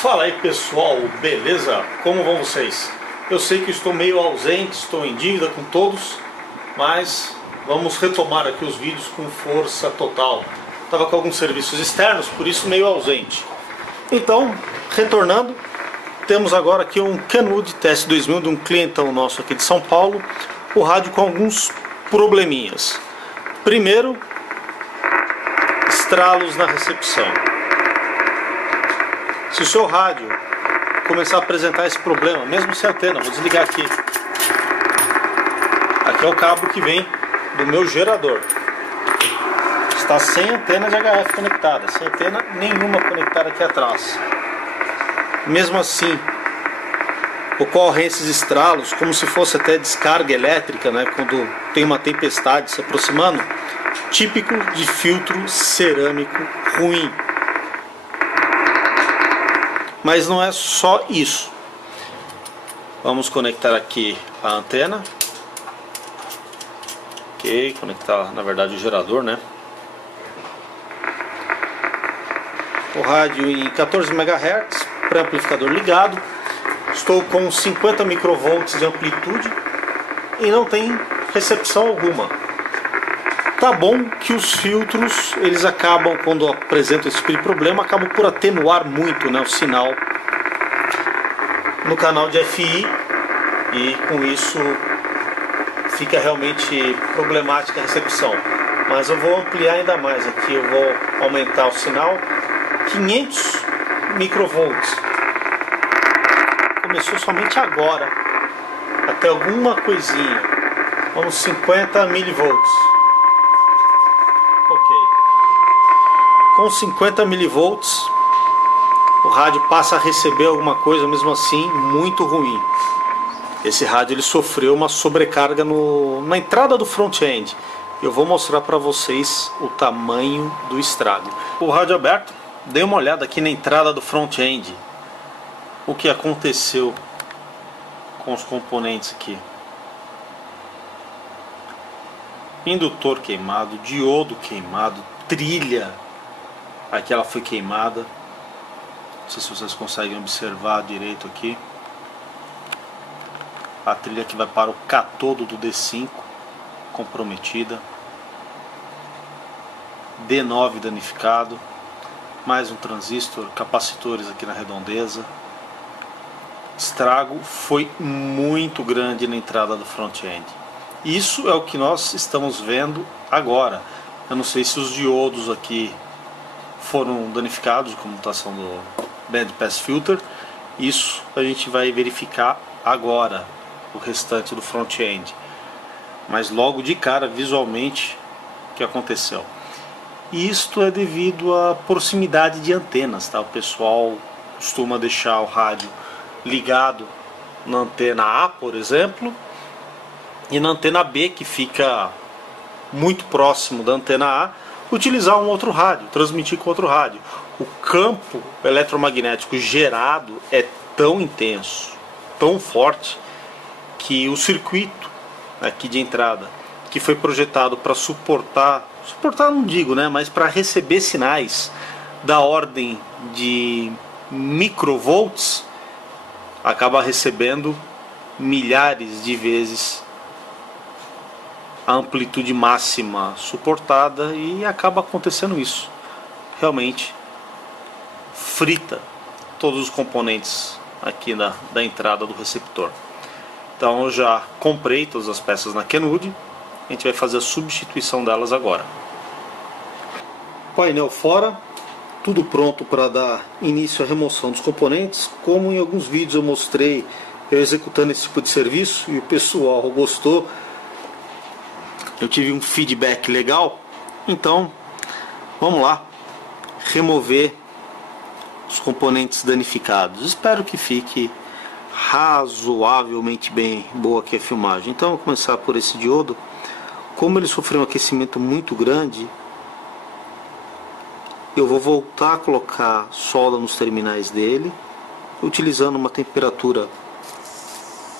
Fala aí pessoal, beleza? Como vão vocês? Eu sei que estou meio ausente, estou em dívida com todos, mas vamos retomar aqui os vídeos com força total. Estava com alguns serviços externos, por isso meio ausente. Então, retornando, temos agora aqui um Kenwood TS2000 de um clientão nosso aqui de São Paulo, o rádio com alguns probleminhas. Primeiro, estralos na recepção. Se o seu rádio começar a apresentar esse problema, mesmo sem antena, vou desligar aqui. Aqui é o cabo que vem do meu gerador. Está sem antena de HF conectada, sem antena nenhuma conectada aqui atrás. Mesmo assim, ocorrem esses estralos, como se fosse até descarga elétrica, né? Quando tem uma tempestade se aproximando, típico de filtro cerâmico ruim. Mas não é só isso. Vamos conectar aqui a antena. Ok, conectar na verdade o gerador, né? O rádio em 14 MHz, pré-amplificador ligado. Estou com 50 microvolts de amplitude e não tem recepção alguma. Tá bom que os filtros, eles acabam, quando apresentam esse tipo de problema, acabam por atenuar muito, né, o sinal no canal de FI, e com isso fica realmente problemática a recepção. Mas eu vou ampliar ainda mais aqui, eu vou aumentar o sinal 500 microvolts. Começou somente agora, até alguma coisinha. Vamos 50 milivolts. Ok. Com 50 milivolts, o rádio passa a receber alguma coisa, mesmo assim, muito ruim. Esse rádio ele sofreu uma sobrecarga na entrada do front-end. Eu vou mostrar para vocês o tamanho do estrago. O rádio aberto, dei uma olhada aqui na entrada do front-end. O que aconteceu com os componentes aqui? Indutor queimado, diodo queimado, trilha, aqui ela foi queimada. Não sei se vocês conseguem observar direito aqui. A trilha que vai para o catodo do D5 comprometida. D9 danificado. Mais um transistor, capacitores aqui na redondeza. Estrago foi muito grande na entrada do front-end. Isso é o que nós estamos vendo agora. Eu não sei se os diodos aqui foram danificados de comutação do Band Pass Filter. Isso a gente vai verificar agora, o restante do front-end. Mas logo de cara, visualmente, o que aconteceu? Isto é devido à proximidade de antenas, tá? O pessoal costuma deixar o rádio ligado na antena A, por exemplo, e na antena B, que fica muito próximo da antena A, utilizar um outro rádio, transmitir com outro rádio. O campo eletromagnético gerado é tão intenso, tão forte, que o circuito aqui de entrada, que foi projetado para suportar não digo, né, mas para receber sinais da ordem de microvolts, acaba recebendo milhares de vezes a amplitude máxima suportada e acaba acontecendo isso. Realmente frita todos os componentes aqui da entrada do receptor. Então eu já comprei todas as peças na Kenwood. A gente vai fazer a substituição delas agora. Painel fora, tudo pronto para dar início à remoção dos componentes. Como em alguns vídeos eu mostrei eu executando esse tipo de serviço e o pessoal gostou, eu tive um feedback legal. Então vamos lá remover os componentes danificados. Espero que fique razoavelmente bem boa aqui a filmagem. Então eu vou começar por esse diodo. Como ele sofreu um aquecimento muito grande, eu vou voltar a colocar solda nos terminais dele, utilizando uma temperatura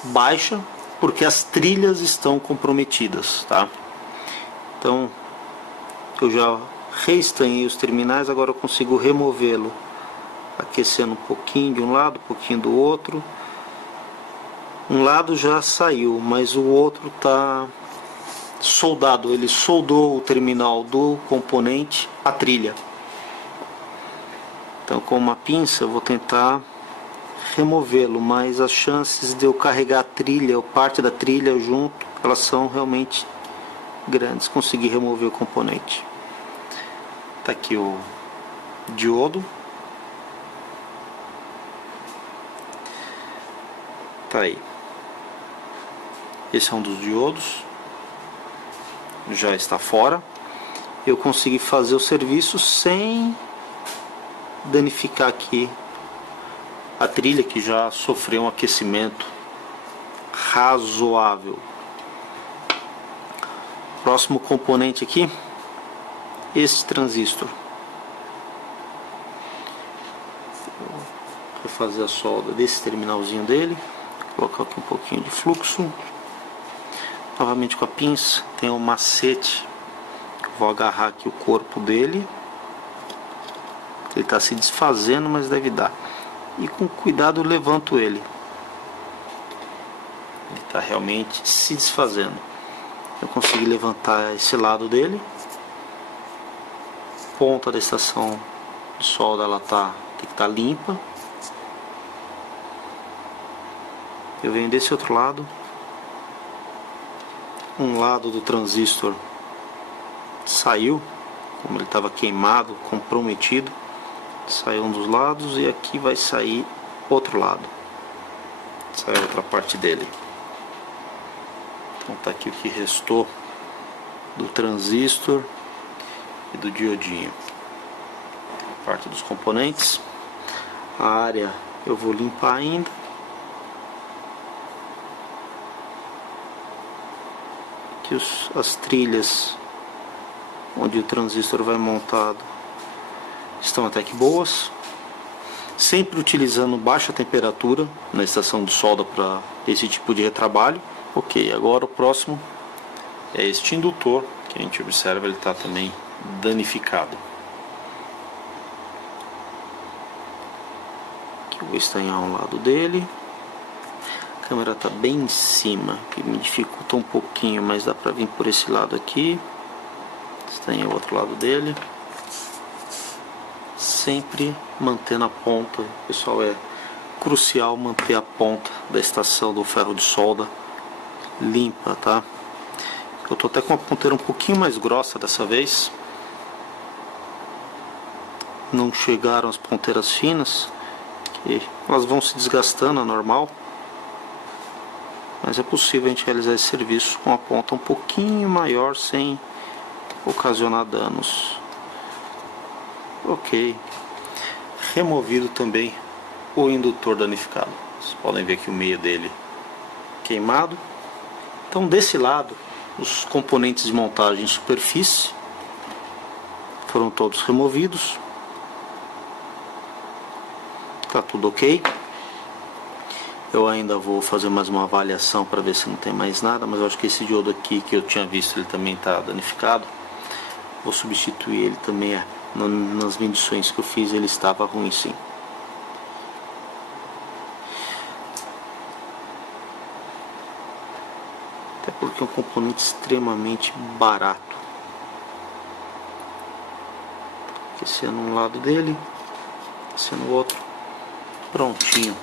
baixa, porque as trilhas estão comprometidas, tá? Então eu já reestranhei os terminais, agora eu consigo removê-lo aquecendo um pouquinho de um lado, um pouquinho do outro. Um lado já saiu, mas o outro está soldado. Ele soldou o terminal do componente à trilha. Então, com uma pinça eu vou tentar removê-lo, mas as chances de eu carregar a trilha ou parte da trilha junto, elas são realmente grandes. Consegui remover o componente. Tá aqui o diodo. Tá aí. Esse é um dos diodos. Já está fora. Eu consegui fazer o serviço sem danificar aqui a trilha, que já sofreu um aquecimento razoável. Próximo componente aqui, esse transistor. Vou refazer a solda desse terminalzinho dele. Vou colocar aqui um pouquinho de fluxo. Novamente com a pinça, tem um macete. Vou agarrar aqui o corpo dele. Ele está se desfazendo, mas deve dar. E com cuidado eu levanto ele. Ele está realmente se desfazendo. Eu consegui levantar esse lado dele. A ponta da estação de solda ela tem que estar limpa. Eu venho desse outro lado. Um lado do transistor saiu, como ele estava queimado, comprometido. Saiu um dos lados e aqui vai sair outro lado. Sai outra parte dele. Então tá aqui o que restou do transistor e do diodinho. Parte dos componentes. A área eu vou limpar ainda. Aqui as trilhas onde o transistor vai montado estão até que boas. Sempre utilizando baixa temperatura na estação de solda para esse tipo de retrabalho. Ok, agora o próximo é este indutor, que a gente observa ele está também danificado. Aqui eu vou estanhar um lado dele. A câmera está bem em cima, que me dificulta um pouquinho, mas dá para vir por esse lado aqui. Estanhar o outro lado dele. Sempre mantendo a ponta, pessoal, é crucial manter a ponta da estação do ferro de solda limpa, tá? Eu tô até com a ponteira um pouquinho mais grossa dessa vez. Não chegaram as ponteiras finas, que elas vão se desgastando, é normal. Mas é possível a gente realizar esse serviço com a ponta um pouquinho maior sem ocasionar danos. Ok. Removido também o indutor danificado. Vocês podem ver que o meio dele queimado. Então desse lado, os componentes de montagem em superfície foram todos removidos. Tá tudo ok. Eu ainda vou fazer mais uma avaliação para ver se não tem mais nada, mas eu acho que esse diodo aqui que eu tinha visto, ele também está danificado. Vou substituir ele também. Nas medições que eu fiz ele estava ruim, sim. Até porque é um componente extremamente barato. Aquecendo um lado dele, aquecendo o outro. Prontinho.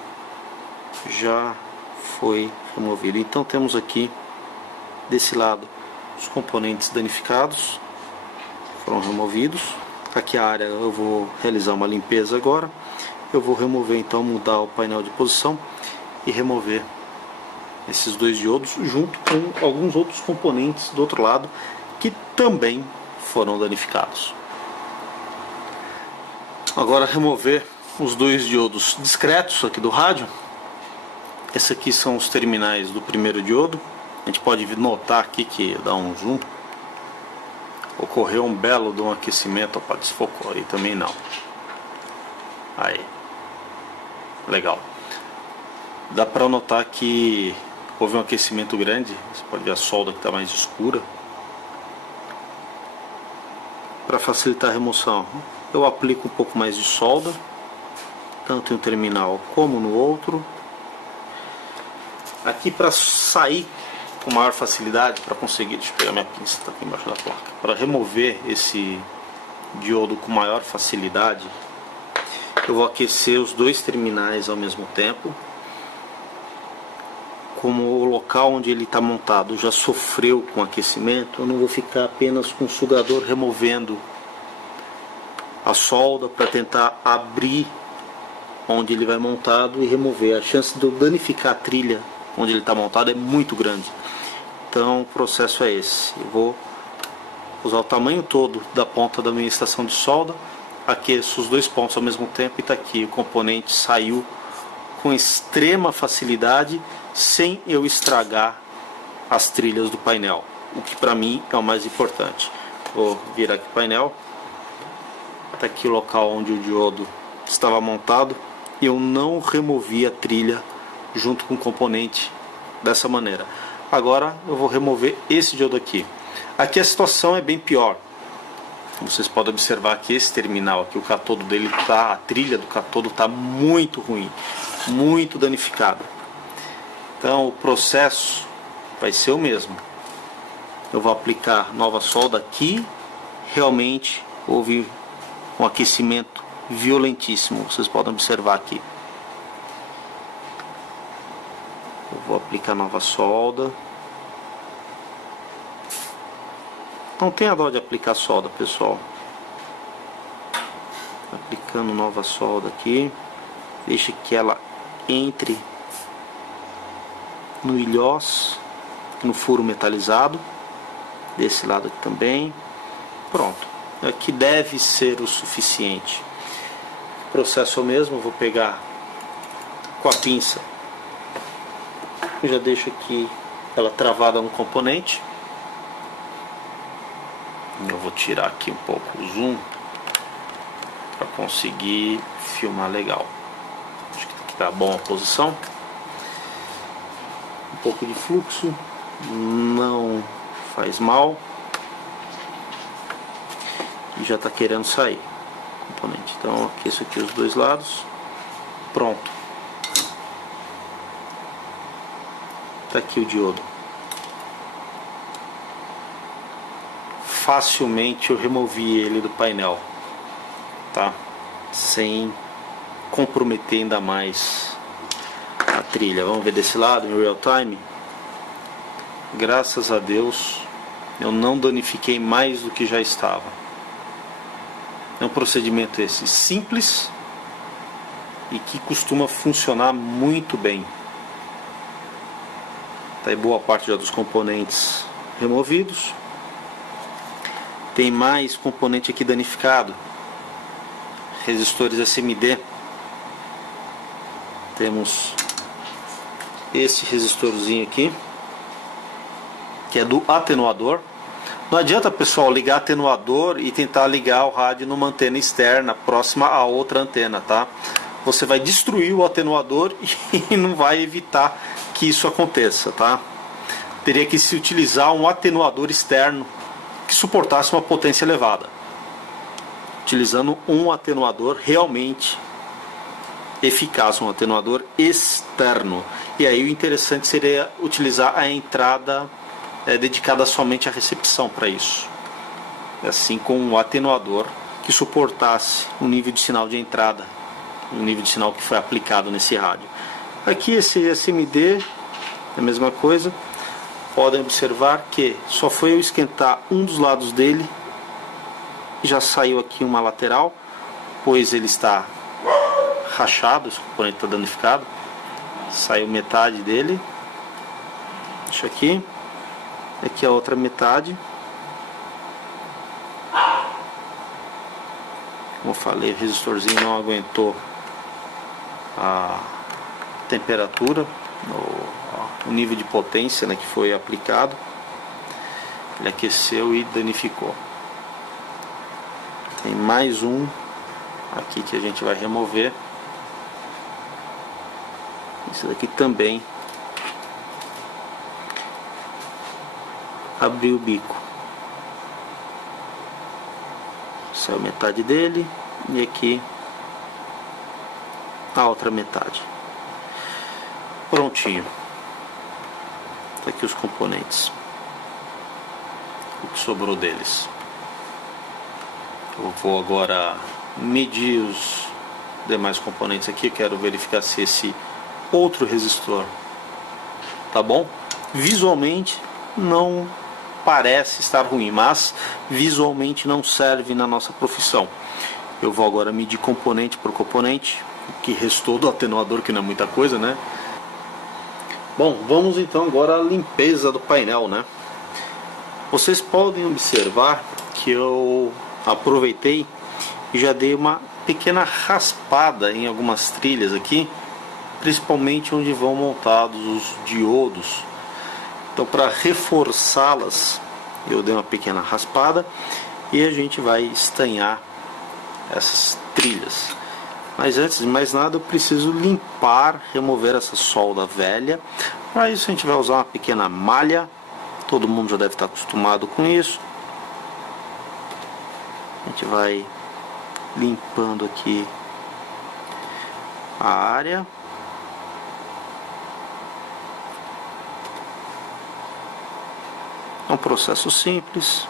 Já foi removido. Então temos aqui desse lado os componentes danificados foram removidos. Aqui a área eu vou realizar uma limpeza agora. Eu vou remover, então, mudar o painel de posição e remover esses dois diodos junto com alguns outros componentes do outro lado que também foram danificados. Agora remover os dois diodos discretos aqui do rádio. Esses aqui são os terminais do primeiro diodo. A gente pode notar aqui que dá um zoom. Ocorreu um belo de um aquecimento. Opa, desfocou aí também não. Aí. Legal. Dá para notar que houve um aquecimento grande. Você pode ver a solda que está mais escura. Para facilitar a remoção, eu aplico um pouco mais de solda. tanto em um terminal como no outro. Aqui para sair com maior facilidade, para conseguir, deixa eu pegar minha pinça, está aqui embaixo da placa, para remover esse diodo com maior facilidade, eu vou aquecer os dois terminais ao mesmo tempo. Como o local onde ele está montado já sofreu com aquecimento, eu não vou ficar apenas com o sugador removendo a solda para tentar abrir onde ele vai montado e remover. A chance de eu danificar a trilha onde ele está montado é muito grande. Então o processo é esse. Eu vou usar o tamanho todo da ponta da minha estação de solda, aqueço os dois pontos ao mesmo tempo e está aqui. O componente saiu com extrema facilidade, sem eu estragar as trilhas do painel, o que para mim é o mais importante. Vou virar aqui o painel. Está aqui o local onde o diodo estava montado. Eu não removi a trilha junto com o componente dessa maneira. Agora eu vou remover esse diodo aqui. Aqui a situação é bem pior. Vocês podem observar que esse terminal aqui, o catodo dele tá, a trilha do catodo está muito ruim, muito danificada. Então o processo vai ser o mesmo. Eu vou aplicar nova solda aqui. Realmente houve um aquecimento violentíssimo, vocês podem observar aqui. Eu vou aplicar nova solda. Não tenha dó de aplicar solda, pessoal. Aplicando nova solda aqui. Deixe que ela entre no ilhós, no furo metalizado. Desse lado aqui também. Pronto. Aqui deve ser o suficiente. O processo é o mesmo. Eu vou pegar com a pinça. Eu já deixo aqui ela travada no componente. Eu vou tirar aqui um pouco o zoom para conseguir filmar legal. Acho que aqui está bom a posição. Um pouco de fluxo não faz mal. E já está querendo sair o componente. Então aqueço aqui os dois lados. Pronto. Está aqui o diodo. Facilmente eu removi ele do painel, tá? Sem comprometer ainda mais a trilha. Vamos ver desse lado, em real time. Graças a Deus eu não danifiquei mais do que já estava. É um procedimento esse simples e que costuma funcionar muito bem. Tá aí boa parte já dos componentes removidos. Tem mais componente aqui danificado. Resistores SMD. Temos esse resistorzinho aqui, que é do atenuador. Não adianta, pessoal, ligar atenuador e tentar ligar o rádio numa antena externa próxima a outra antena, tá? Você vai destruir o atenuador e não vai evitar que isso aconteça, tá? Teria que se utilizar um atenuador externo que suportasse uma potência elevada, utilizando um atenuador realmente eficaz, um atenuador externo. E aí o interessante seria utilizar a entrada dedicada somente à recepção para isso, assim com um atenuador que suportasse o nível de sinal de entrada, o nível de sinal que foi aplicado nesse rádio. Aqui esse SMD é a mesma coisa. Podem observar que só foi eu esquentar um dos lados dele e já saiu aqui uma lateral, pois ele está rachado, esse componente está danificado. Saiu metade dele. Deixa aqui. Aqui a outra metade. Como eu falei, o resistorzinho não aguentou a temperatura, o nível de potência, né, que foi aplicado. Ele aqueceu e danificou. Tem mais um aqui que a gente vai remover. Esse daqui também abriu o bico. Saiu metade dele. E aqui a outra metade. Prontinho. Tá aqui os componentes, o que sobrou deles. Eu vou agora medir os demais componentes aqui. Quero verificar se esse outro resistor tá bom. Visualmente não parece estar ruim, mas visualmente não serve na nossa profissão. Eu vou agora medir componente por componente o que restou do atenuador, que não é muita coisa, né? Bom, vamos então agora à limpeza do painel, né? Vocês podem observar que eu aproveitei e já dei uma pequena raspada em algumas trilhas aqui, principalmente onde vão montados os diodos. Então, para reforçá-las, eu dei uma pequena raspada e a gente vai estanhar essas trilhas. Mas antes de mais nada, eu preciso limpar, remover essa solda velha. Para isso a gente vai usar uma pequena malha. Todo mundo já deve estar acostumado com isso. A gente vai limpando aqui a área. É um processo simples.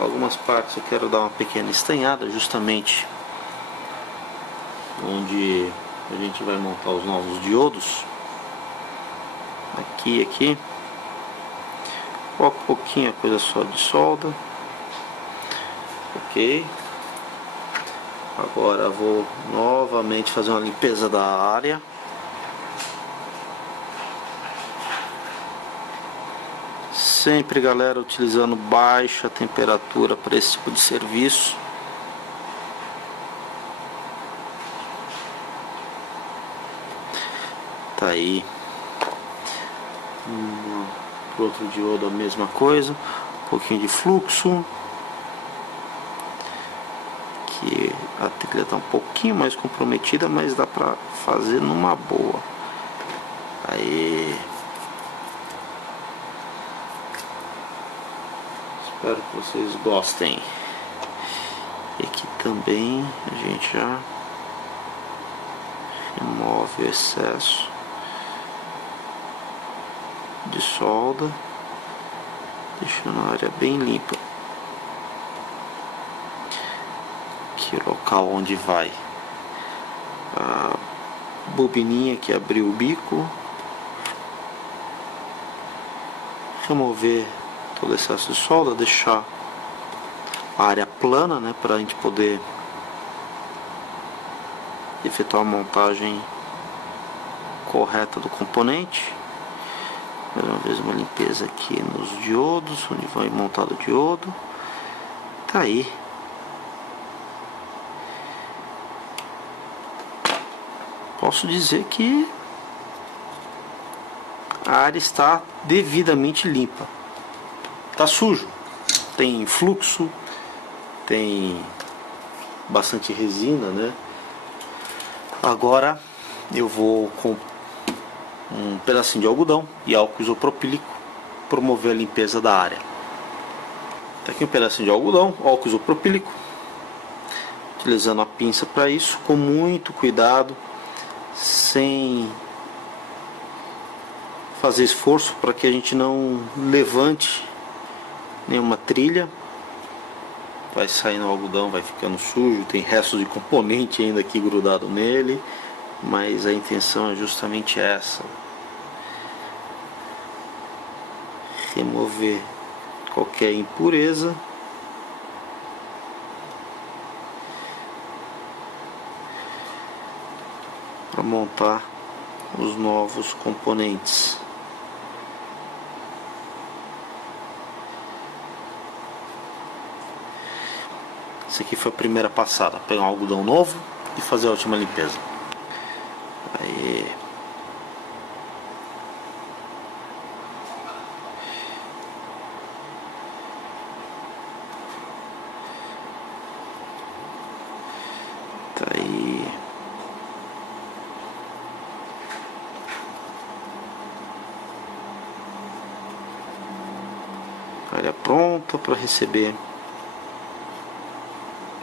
Algumas partes eu quero dar uma pequena estanhada, justamente onde a gente vai montar os novos diodos. Aqui. Coloco um pouquinho, coisa só de solda. Ok. Agora vou novamente fazer uma limpeza da área. Sempre, galera, utilizando baixa temperatura para esse tipo de serviço. Tá aí. Pro outro diodo a mesma coisa. Um pouquinho de fluxo. Aqui a trilha está um pouquinho mais comprometida, mas dá para fazer numa boa. Aí. Espero que vocês gostem. E aqui também a gente já remove o excesso de solda, deixando a área bem limpa. Aqui o local onde vai a bobininha que abriu o bico. Remover todo o excesso de solda, deixar a área plana, né, para a gente poder efetuar a montagem correta do componente. Mais uma vez uma limpeza aqui nos diodos, onde vai montado o diodo. Tá aí. Posso dizer que a área está devidamente limpa. Tá sujo, tem fluxo, tem bastante resina, né? Agora eu vou com um pedacinho de algodão e álcool isopropílico promover a limpeza da área. Tá aqui um pedacinho de algodão, álcool isopropílico, utilizando a pinça para isso, com muito cuidado, sem fazer esforço para que a gente não levante nenhuma trilha. Vai saindo o algodão, vai ficando sujo, tem restos de componente ainda aqui grudado nele, mas a intenção é justamente essa: remover qualquer impureza para montar os novos componentes. Essa aqui foi a primeira passada, pegar um algodão novo e fazer a última limpeza. Aí. Tá aí. área pronta para receber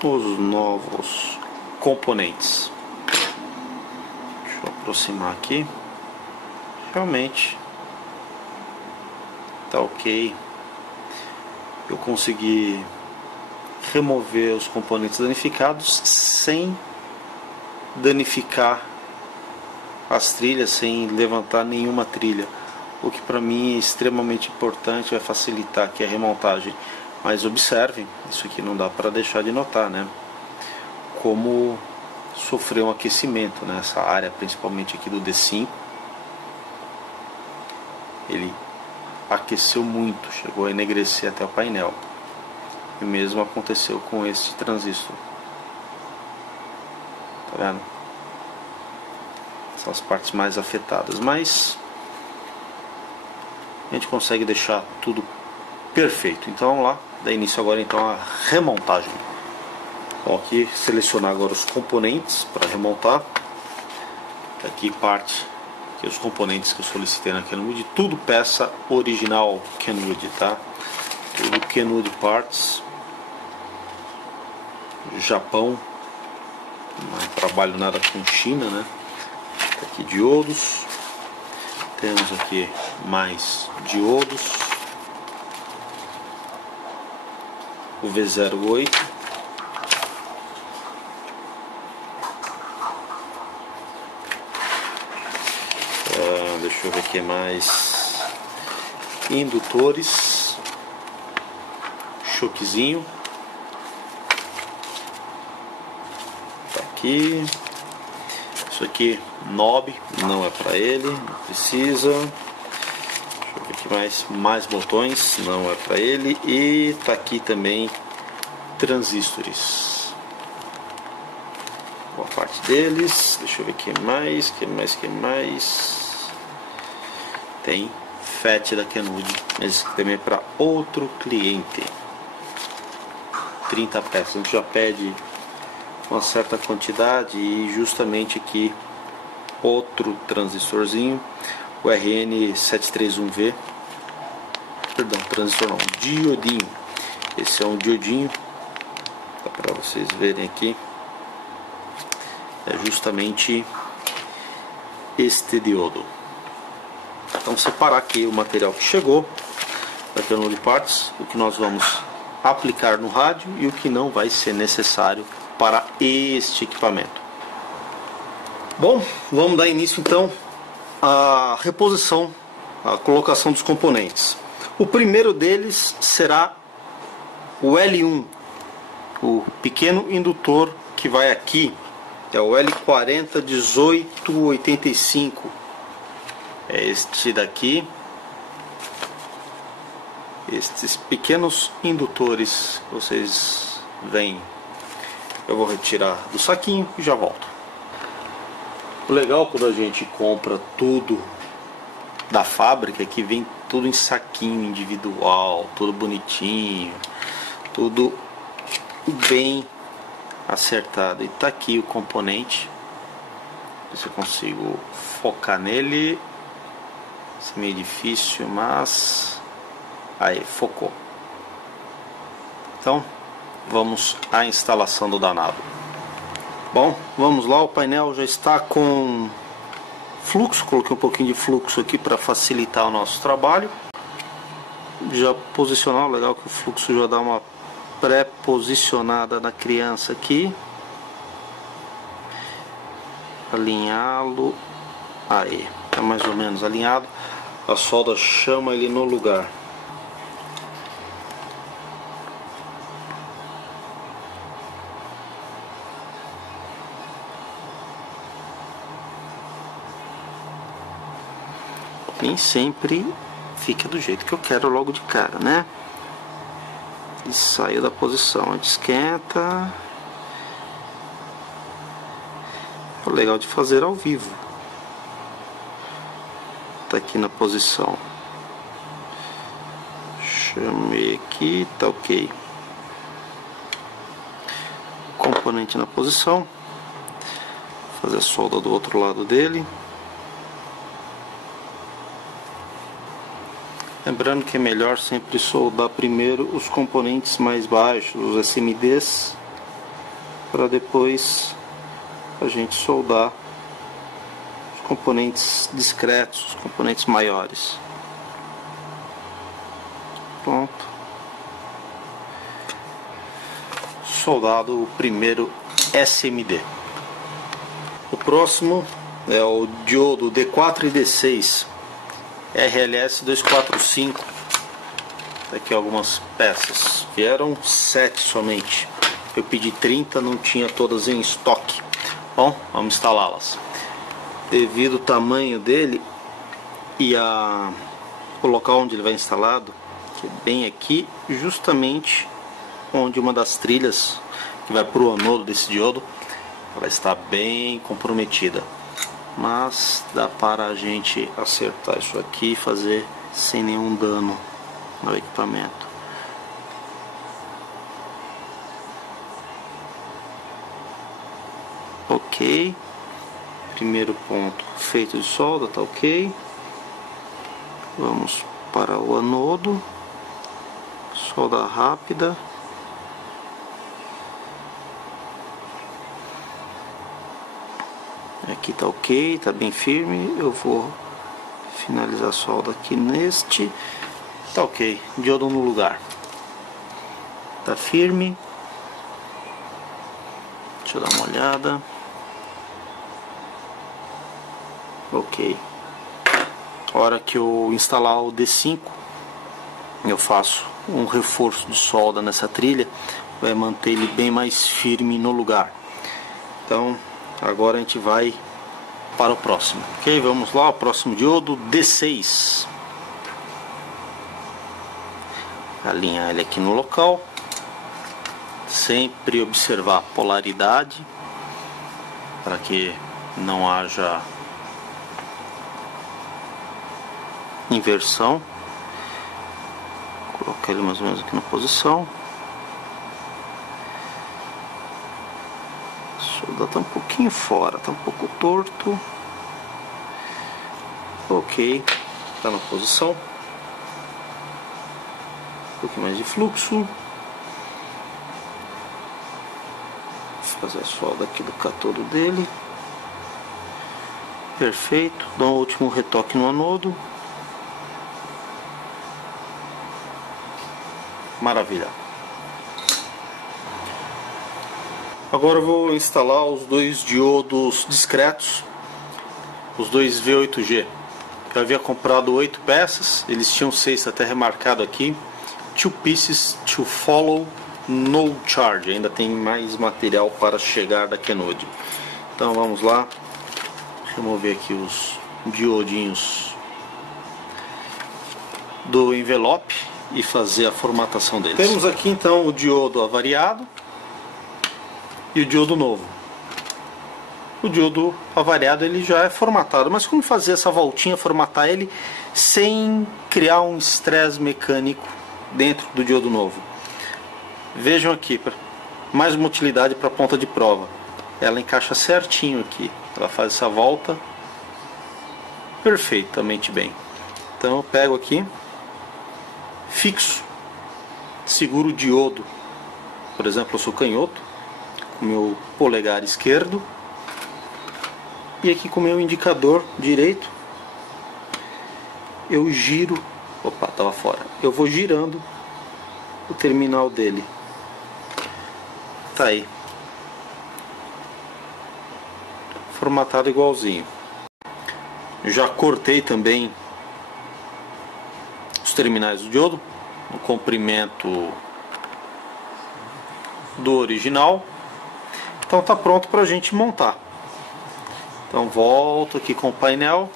os novos componentes. Deixa eu aproximar aqui. Realmente tá ok. Eu consegui remover os componentes danificados sem danificar as trilhas, sem levantar nenhuma trilha, o que para mim é extremamente importante, vai facilitar aqui a remontagem. Mas observem, isso aqui não dá para deixar de notar, né? Como sofreu um aquecimento nessa área, principalmente aqui do D5. Ele aqueceu muito, chegou a enegrecer até o painel. E mesmo aconteceu com este transistor. Tá vendo? São as partes mais afetadas, mas a gente consegue deixar tudo perfeito. Então vamos lá, dar início agora então à remontagem. Bom, aqui selecionar agora os componentes para remontar. Aqui parte aqui os componentes que eu solicitei na Kenwood, tudo peça original Kenwood, tá? Tudo Kenwood Parts, Japão, não trabalho nada com China, né? Aqui diodos, temos aqui mais diodos, o V08, deixa eu ver aqui mais, indutores, choquezinho, tá aqui. Isso aqui, knob, não é para ele, não precisa. Deixa eu ver aqui mais botões, não é para ele. E tá aqui também transistores. Boa parte deles. Deixa eu ver que mais. Tem FAT da Kenwood, mas esse aqui também é para outro cliente. 30 peças, a gente já pede uma certa quantidade. E justamente aqui outro transistorzinho, o RN731V, perdão, transistor não, diodinho. Esse é um diodinho, dá para vocês verem aqui, é justamente este diodo. Então separar aqui o material que chegou da Kenwood Parts, o que nós vamos aplicar no rádio e o que não vai ser necessário para este equipamento. Bom, vamos dar início então à reposição, à colocação dos componentes. O primeiro deles será o L1, o pequeno indutor que vai aqui, é o L401885, é este daqui. Estes pequenos indutores que vocês veem, eu vou retirar do saquinho e já volto. O legal quando a gente compra tudo da fábrica é que vem tudo em saquinho individual, tudo bonitinho, tudo bem acertado. E tá aqui o componente, se eu consigo focar nele. Isso é meio difícil, mas aí, focou. Então vamos à instalação do danado. Bom, vamos lá, o painel já está com fluxo, coloquei um pouquinho de fluxo aqui para facilitar o nosso trabalho. Já posicionar, legal que o fluxo já dá uma pré-posicionada na criança aqui. Alinhá-lo, aí, tá mais ou menos alinhado. A solda chama ele no lugar. Nem sempre fica do jeito que eu quero logo de cara, né? E saiu da posição, a gente esquenta. É legal de fazer ao vivo. Tá aqui na posição. Chamei aqui, tá ok. Componente na posição. Vou fazer a solda do outro lado dele. Lembrando que é melhor sempre soldar primeiro os componentes mais baixos, os SMDs, para depois a gente soldar os componentes discretos, os componentes maiores. Pronto. Soldado o primeiro SMD. O próximo é o diodo D4 e D6 RLS 245. Aqui algumas peças, vieram 7 somente. Eu pedi 30, não tinha todas em estoque. Bom, vamos instalá-las. Devido ao tamanho dele e o local onde ele vai instalado, que é bem aqui, justamente onde uma das trilhas que vai para o anodo desse diodo, ela está bem comprometida. Mas dá para a gente acertar isso aqui e fazer sem nenhum dano no equipamento. Ok, primeiro ponto feito de solda, tá ok. Vamos para o anodo, solda rápida. Aqui tá ok, tá bem firme. Eu vou finalizar a solda aqui neste. Tá ok, diodo no lugar. Tá firme. Deixa eu dar uma olhada. Ok. A hora que eu instalar o D5, eu faço um reforço de solda nessa trilha, vai manter ele bem mais firme no lugar. Então agora a gente vai para o próximo. Ok, vamos lá, o próximo diodo D6. Alinhar ele aqui no local. Sempre observar a polaridade para que não haja inversão. Vou colocar ele mais ou menos aqui na posição. A solda está um pouquinho fora, está um pouco torto. Ok, está na posição. Um pouquinho mais de fluxo. Vou fazer a solda aqui do catodo dele. Perfeito. Dá um último retoque no anodo. Maravilha. Agora eu vou instalar os dois diodos discretos, os dois V8G. Eu havia comprado 8 peças, eles tinham 6, até remarcado aqui. 2 pieces to follow, no charge. Ainda tem mais material para chegar da Kenwood. Então vamos lá, remover aqui os diodinhos do envelope e fazer a formatação deles. Temos aqui então o diodo avariado e o diodo novo. O diodo avariado ele já é formatado, mas como fazer essa voltinha, formatar ele sem criar um estresse mecânico dentro do diodo novo? Vejam aqui, mais uma utilidade para a ponta de prova. Ela encaixa certinho aqui, ela faz essa volta perfeitamente bem. Então eu pego aqui, fixo, seguro o diodo, por exemplo, eu sou canhoto, com o meu polegar esquerdo, e aqui com o meu indicador direito eu giro, opa, estava fora, eu vou girando o terminal dele. Tá aí, formatado igualzinho. Já cortei também os terminais do diodo no comprimento do original. Então tá pronto para a gente montar. Então volto aqui com o painel.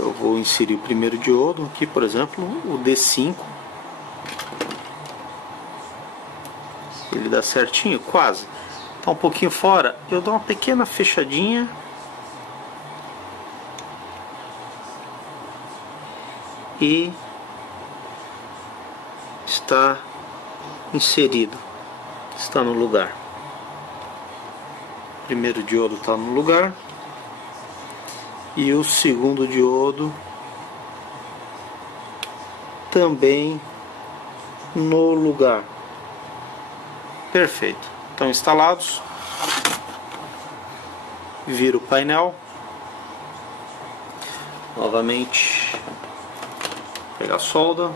Eu vou inserir o primeiro diodo aqui, por exemplo, o D5. Ele dá certinho, quase. Tá um pouquinho fora, eu dou uma pequena fechadinha. E está inserido, está no lugar. O primeiro diodo está no lugar e o segundo diodo também no lugar. Perfeito. Estão instalados. Vira o painel. Novamente, pegar a solda.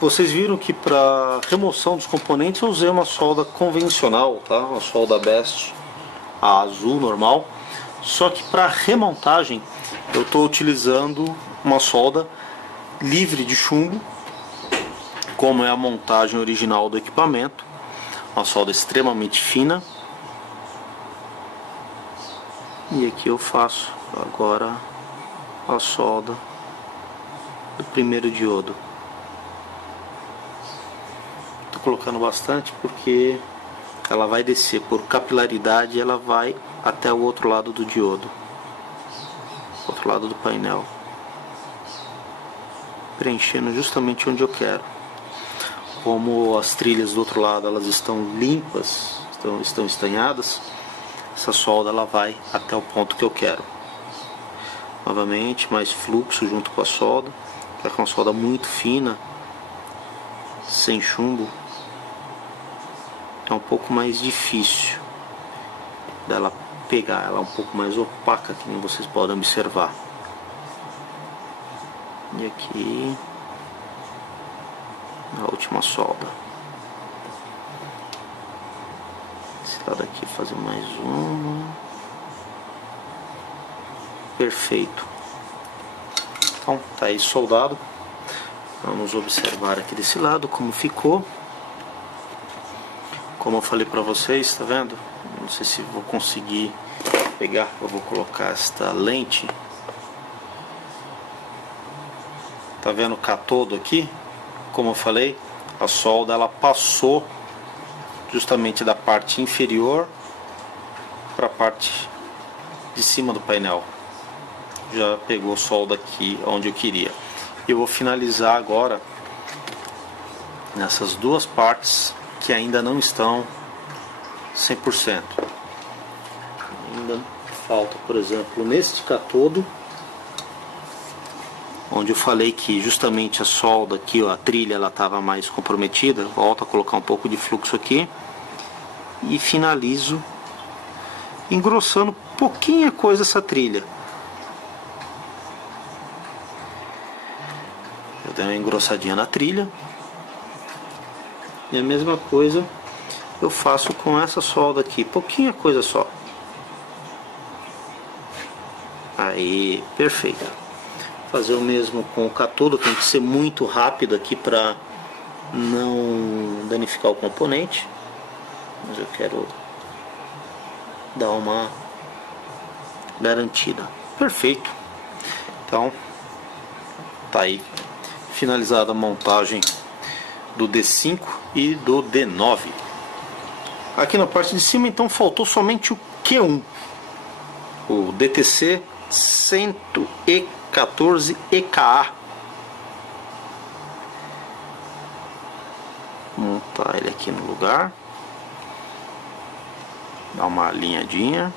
Vocês viram que para remoção dos componentes eu usei uma solda convencional, tá? Uma solda Best, a azul normal. Só que para remontagem eu estou utilizando uma solda livre de chumbo, como é a montagem original do equipamento. Uma solda extremamente fina. E aqui eu faço agora a solda do primeiro diodo. Estou colocando bastante porque ela vai descer por capilaridade, ela vai até o outro lado do diodo, outro lado do painel, preenchendo justamente onde eu quero. Como as trilhas do outro lado elas estão limpas, estão estanhadas, essa solda ela vai até o ponto que eu quero. Novamente, mais fluxo junto com a solda, que é uma solda muito fina, sem chumbo, é um pouco mais difícil dela pegar, ela é um pouco mais opaca, como vocês podem observar. E aqui a última solda. Esse lado aqui fazer mais uma. Perfeito. Então tá aí soldado. Vamos observar aqui desse lado como ficou. Como eu falei para vocês, tá vendo? Não sei se vou conseguir pegar. Eu vou colocar esta lente. Tá vendo o catodo aqui? Como eu falei, a solda ela passou justamente da parte inferior para a parte de cima do painel. Já pegou solda aqui onde eu queria. Eu vou finalizar agora nessas duas partes que ainda não estão 100%. Ainda falta, por exemplo, neste catodo, onde eu falei que justamente a solda aqui, ó, a trilha, ela estava mais comprometida. Volto a colocar um pouco de fluxo aqui e finalizo engrossando pouquinha coisa essa trilha. Eu dei uma engrossadinha na trilha e a mesma coisa eu faço com essa solda aqui, pouquinha coisa só. Aí, perfeito. Fazer o mesmo com o catodo, tem que ser muito rápido aqui para não danificar o componente, mas eu quero dar uma garantida. Perfeito. Então tá aí finalizada a montagem do D5 e do D9. Aqui na parte de cima então faltou somente o Q1, o DTC 114 EKA. Montar ele aqui no lugar, dar uma alinhadinha,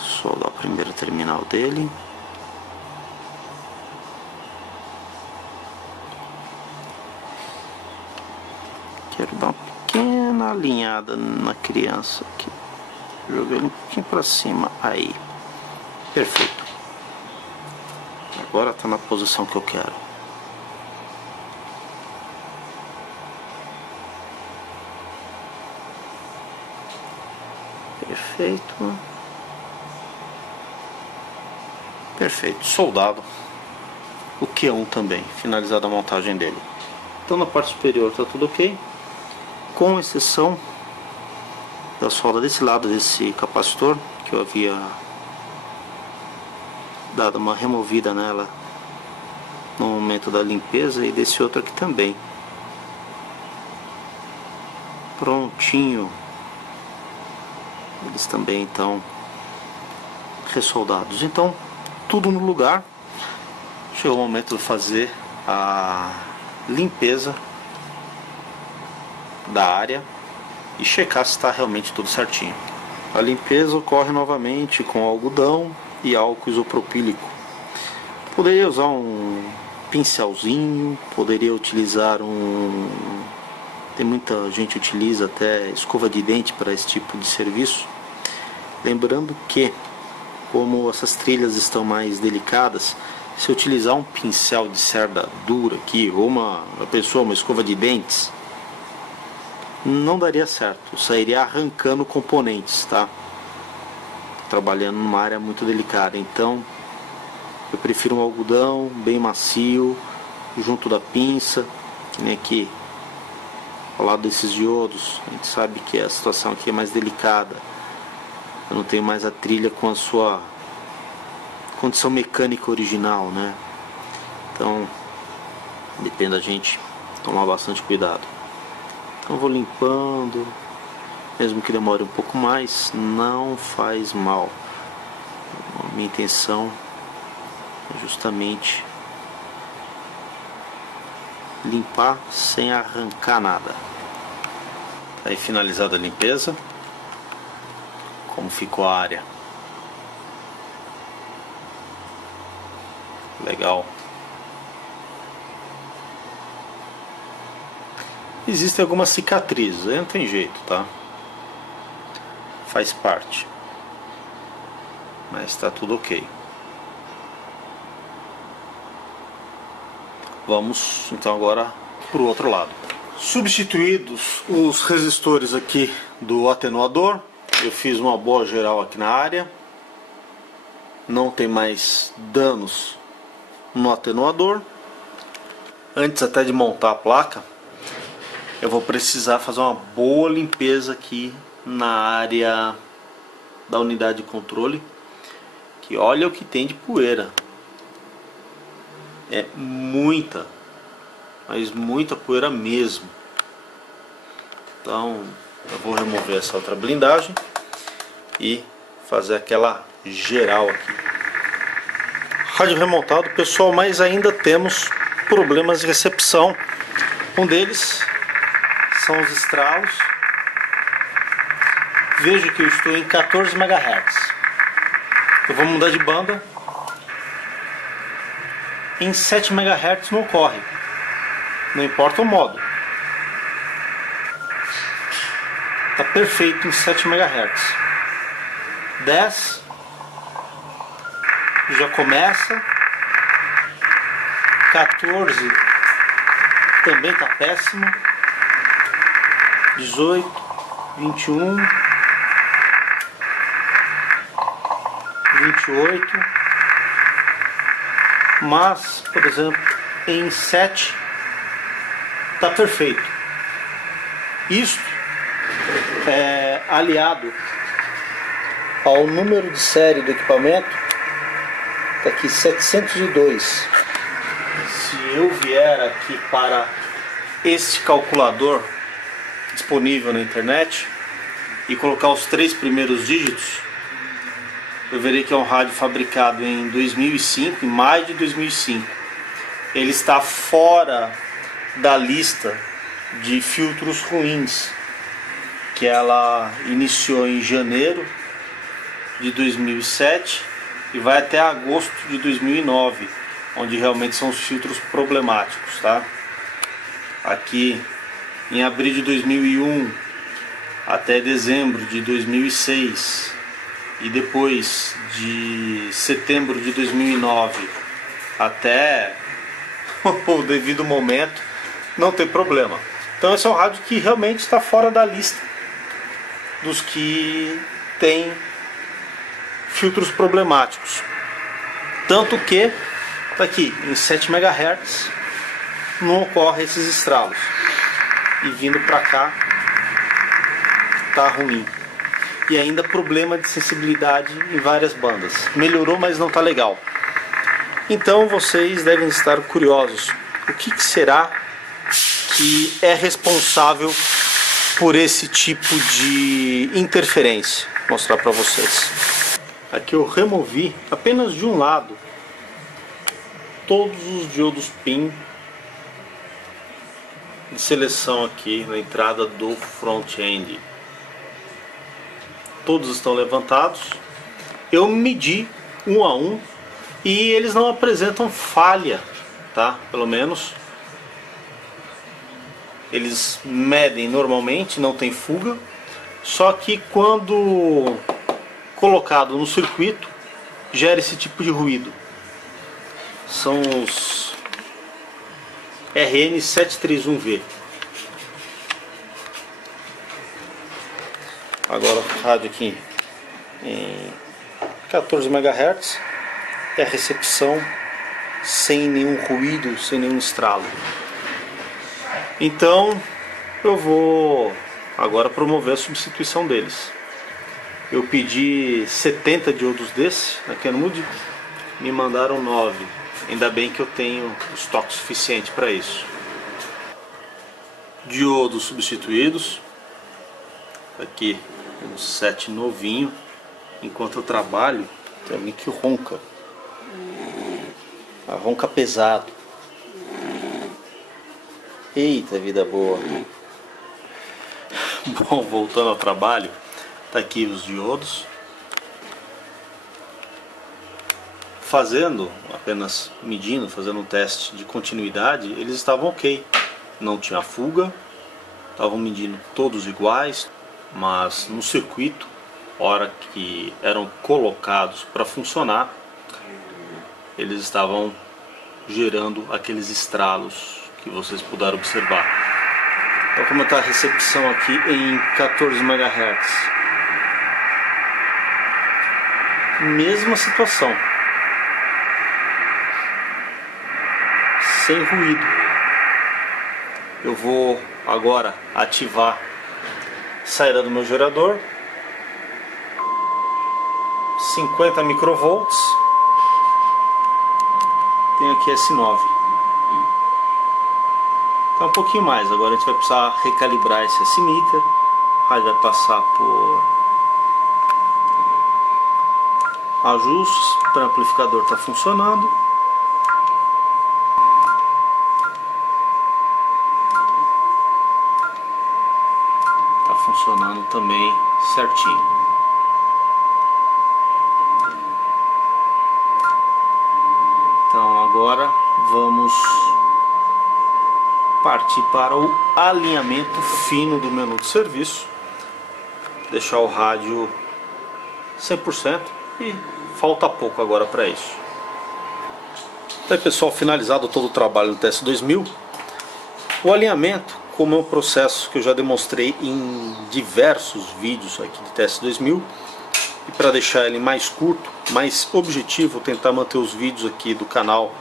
soldar o primeiro terminal dele. Quero dar uma pequena alinhada na criança aqui. Joguei ele um pouquinho para cima. Aí. Perfeito. Agora está na posição que eu quero. Perfeito. Perfeito. Soldado. O Q1 também. Finalizada a montagem dele. Então na parte superior está tudo ok, com exceção da solda desse lado desse capacitor, que eu havia dado uma removida nela no momento da limpeza, e desse outro aqui também. Prontinho. Eles também estão ressoldados. Então tudo no lugar. Chegou o momento de fazer a limpeza da área e checar se está realmente tudo certinho. A limpeza ocorre novamente com algodão e álcool isopropílico. Poderia usar um pincelzinho, poderia utilizar tem muita gente que utiliza até escova de dente para esse tipo de serviço. Lembrando que, como essas trilhas estão mais delicadas, se utilizar um pincel de cerda dura aqui, ou uma escova de dentes, não daria certo, sairia arrancando componentes, tá? Trabalhando numa área muito delicada. Então eu prefiro um algodão bem macio junto da pinça, que nem aqui ao lado desses diodos. A gente sabe que a situação aqui é mais delicada, eu não tenho mais a trilha com a sua condição mecânica original, né? Então depende da gente tomar bastante cuidado. Então eu vou limpando, mesmo que demore um pouco mais, não faz mal. A minha intenção é justamente limpar sem arrancar nada. Aí finalizada a limpeza, como ficou a área? Legal. Existem algumas cicatrizes, aí não tem jeito, tá? Faz parte. Mas está tudo ok. Vamos então agora para o outro lado. Substituídos os resistores aqui do atenuador, eu fiz uma boa geral aqui na área. Não tem mais danos no atenuador. Antes até de montar a placa, eu vou precisar fazer uma boa limpeza aqui na área da unidade de controle, que olha o que tem de poeira. É muita, mas muita poeira mesmo. Então eu vou remover essa outra blindagem e fazer aquela geral aqui. Rádio remontado, pessoal, mas ainda temos problemas de recepção. Um deles são os estralos. Veja que eu estou em 14 MHz. Eu vou mudar de banda. Em 7 MHz não ocorre. Não importa o modo. Está perfeito em 7 MHz. 10 já começa. 14 também está péssimo. 18, 21, 28. Mas, por exemplo, em 7 está perfeito. Isto é aliado ao número de série do equipamento. Está aqui 702. Se eu vier aqui para este calculador disponível na internet e colocar os 3 primeiros dígitos, eu verei que é um rádio fabricado em 2005, em maio de 2005. Ele está fora da lista de filtros ruins, que ela iniciou em janeiro de 2007 e vai até agosto de 2009, onde realmente são os filtros problemáticos, tá? Aqui em abril de 2001 até dezembro de 2006 e depois de setembro de 2009 até o devido momento, não tem problema. Então esse é um rádio que realmente está fora da lista dos que tem filtros problemáticos. Tanto que tá aqui em 7 MHz não ocorre esses estralos. E vindo para cá tá ruim. E ainda problema de sensibilidade em várias bandas. Melhorou, mas não tá legal. Então vocês devem estar curiosos. O que será que é responsável por esse tipo de interferência? Vou mostrar para vocês. Aqui eu removi apenas de um lado todos os diodos PIN de seleção aqui na entrada do front-end. todos estão levantados. Eu medi um a um e eles não apresentam falha, tá? Pelo menos eles medem normalmente, não tem fuga. Só que quando colocado no circuito gera esse tipo de ruído. São os RN731V. Agora o rádio aqui em 14 MHz é a recepção sem nenhum ruído, sem nenhum estralo. Então eu vou agora promover a substituição deles. Eu pedi 70 diodos desse na Kenwood, me mandaram 9. Ainda bem que eu tenho estoque suficiente para isso. Diodos substituídos. Aqui um set novinho. Enquanto eu trabalho, tem alguém que ronca. Ronca pesado. Eita, vida boa. Bom, voltando ao trabalho, tá aqui os diodos. Apenas medindo, fazendo um teste de continuidade, eles estavam ok. Não tinha fuga, estavam medindo todos iguais, mas no circuito, hora que eram colocados para funcionar, eles estavam gerando aqueles estralos que vocês puderam observar. Então, como está a recepção aqui em 14 MHz, mesma situação, sem ruído. Eu vou agora ativar a saída do meu gerador, 50 microvolts. Tem aqui S9. Então um pouquinho mais. Agora a gente vai precisar recalibrar esse S-meter. A rádio vai passar por ajustes. O amplificador está funcionando. Está funcionando também certinho. Então agora vamos partir para o alinhamento fino do menu de serviço. Deixar o rádio 100% e falta pouco agora para isso. Então, pessoal, finalizado todo o trabalho no TS2000, o alinhamento, como é um processo que eu já demonstrei em diversos vídeos aqui de TS2000, e para deixar ele mais curto, mais objetivo, vou tentar manter os vídeos aqui do canal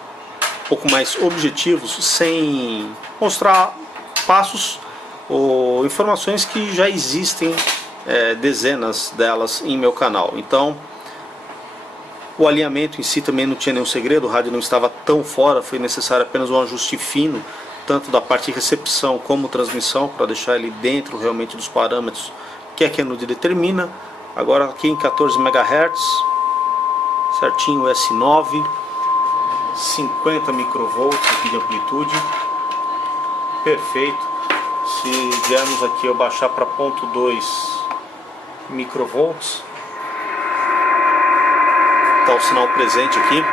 um pouco mais objetivos, sem mostrar passos ou informações que já existem, dezenas delas em meu canal. Então o alinhamento em si também não tinha nenhum segredo, o rádio não estava tão fora, foi necessário apenas um ajuste fino, tanto da parte de recepção como transmissão, para deixar ele dentro realmente dos parâmetros que a Kenwood determina. Agora aqui em 14 MHz, certinho S9, 50 microvolts aqui de amplitude, perfeito. Se viermos aqui eu baixar para 0.2 microvolts, está o sinal presente aqui.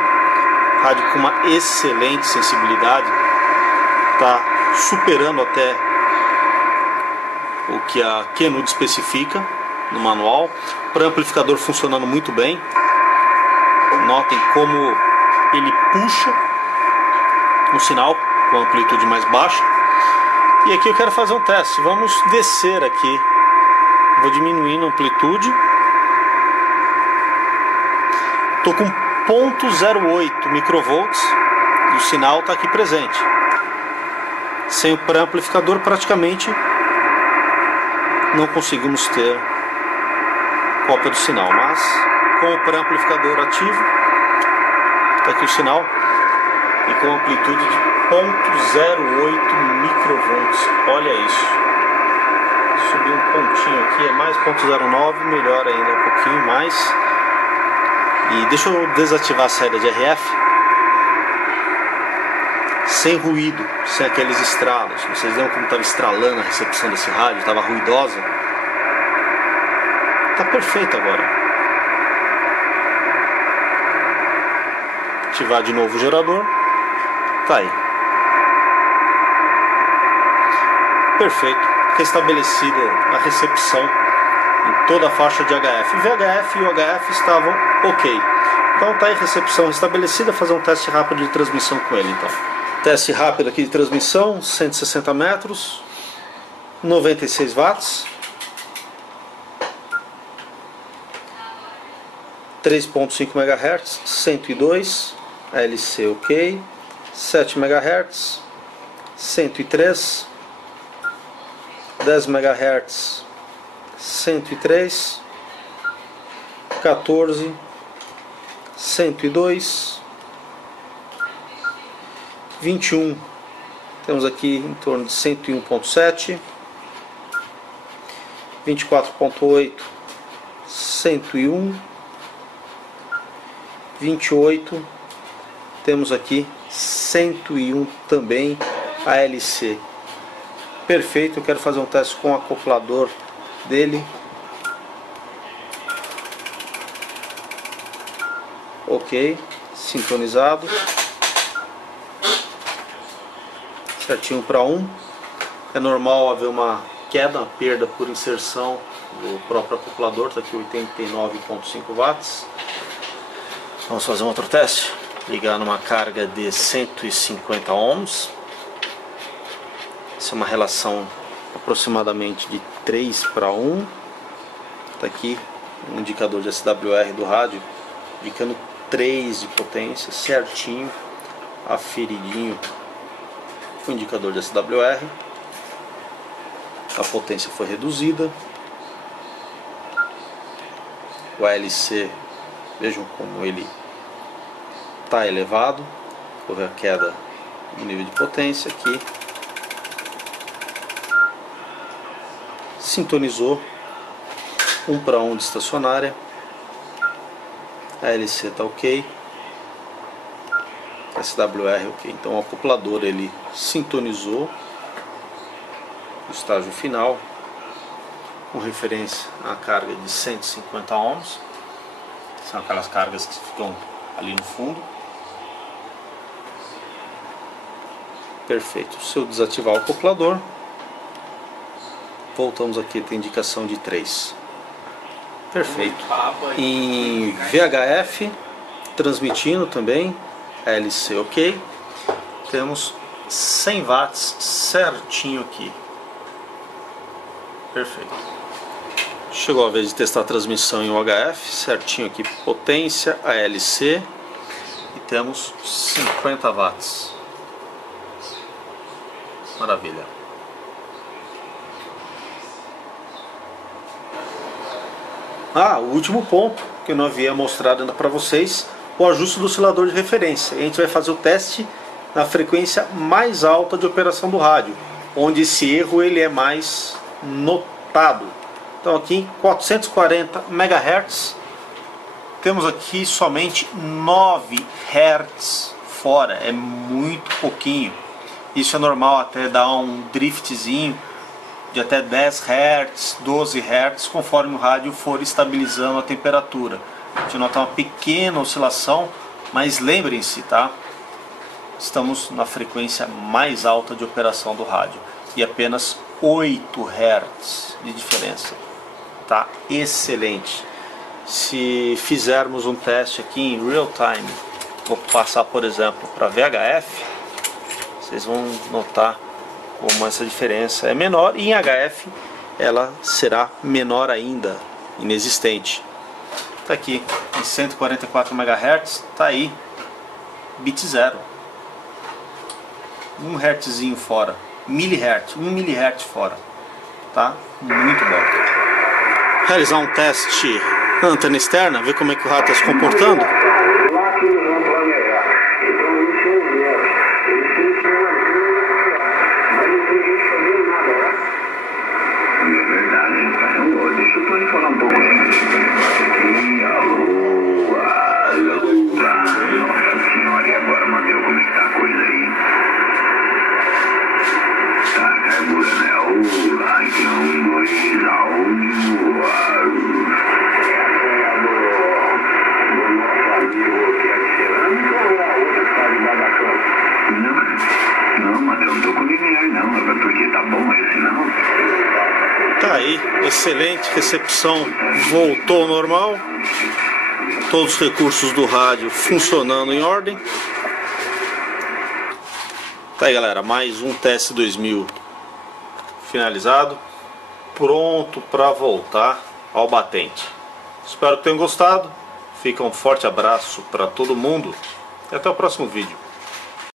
Rádio com uma excelente sensibilidade, está superando até o que a Kenwood especifica no manual. O amplificador funcionando muito bem. Notem como ele puxa o sinal com amplitude mais baixa. E aqui eu quero fazer um teste. Vamos descer aqui. Vou diminuindo a amplitude. Estou com 0.08 microvolts e o sinal está aqui presente. Sem o pré-amplificador praticamente não conseguimos ter cópia do sinal, mas com o pré-amplificador ativo, está aqui o sinal, e com amplitude de 0.08 microvolts. Olha isso. Subir um pontinho aqui, é mais 0.09, melhor ainda, um pouquinho mais. E deixa eu desativar a saída de RF. Sem ruído, sem aqueles estralos. Vocês lembram como estava estralando a recepção desse rádio? Estava ruidosa. Tá perfeito agora. Ativar de novo o gerador. Tá aí. Perfeito. Restabelecida a recepção em toda a faixa de HF. VHF e UHF estavam ok. Então tá aí, recepção restabelecida. Fazer um teste rápido de transmissão com ele então. Teste rápido aqui de transmissão, 160 metros, 96 watts, 3.5 MHz, 102, ALC ok, 7 MHz, 103, 10 MHz, 103, 14, 102, 21, temos aqui em torno de 101.7, 24.8, 101, 28, temos aqui 101 também, ALC. Perfeito, eu quero fazer um teste com o acoplador dele. Ok, sintonizado. Certinho para 1. É normal haver uma queda, uma perda por inserção do próprio acoplador. Está aqui 89.5 watts. Vamos fazer um outro teste. Ligar numa carga de 150 ohms. Essa é uma relação aproximadamente de 3 para 1. Está aqui um indicador de SWR do rádio, indicando 3 de potência, certinho, aferidinho o indicador de SWR. A potência foi reduzida. O ALC, vejam como ele está elevado. Houve a queda no nível de potência aqui. Sintonizou 1 para 1 de estacionária. A ALC está ok. SWR ok. Então o acoplador ele sintonizou o estágio final com referência à carga de 150 ohms. São aquelas cargas que ficam ali no fundo. Perfeito. Se eu desativar o acoplador, voltamos aqui, tem indicação de 3. Perfeito. Em VHF, transmitindo também, ALC ok. Temos 100 watts certinho aqui. Perfeito. Chegou a vez de testar a transmissão em UHF, certinho aqui, potência, ALC. E temos 50 watts. Maravilha. O último ponto que eu não havia mostrado ainda para vocês, o ajuste do oscilador de referência. A gente vai fazer o teste na frequência mais alta de operação do rádio, onde esse erro ele é mais notado. Então aqui em 440 MHz, temos aqui somente 9 Hz fora, é muito pouquinho. Isso é normal, até dar um driftzinho de até 10 Hz, 12 Hz, conforme o rádio for estabilizando a temperatura. A gente nota uma pequena oscilação, mas lembrem-se, tá? Estamos na frequência mais alta de operação do rádio e apenas 8 Hz de diferença. Tá excelente. Se fizermos um teste aqui em real time, vou passar por exemplo para VHF, vocês vão notar como essa diferença é menor, e em HF ela será menor ainda, inexistente. Está aqui em 144 MHz, está aí bit 0, 1 Hz fora, milihertz, 1 milihertz fora, tá? Muito bom. Realizar um teste na antena externa, ver como é que o rádio está se comportando. Deixa o Tony falar um pouco aqui. Alô, nossa senhora, e agora, Mateu, como é que tá a coisa aí? Tá carburando, né? Ai, tem 1, 2, áudio. Tá aí, excelente recepção, voltou ao normal. Todos os recursos do rádio funcionando em ordem. Tá aí, galera, mais um TS2000 finalizado, pronto para voltar ao batente. Espero que tenham gostado. Fica um forte abraço para todo mundo e até o próximo vídeo.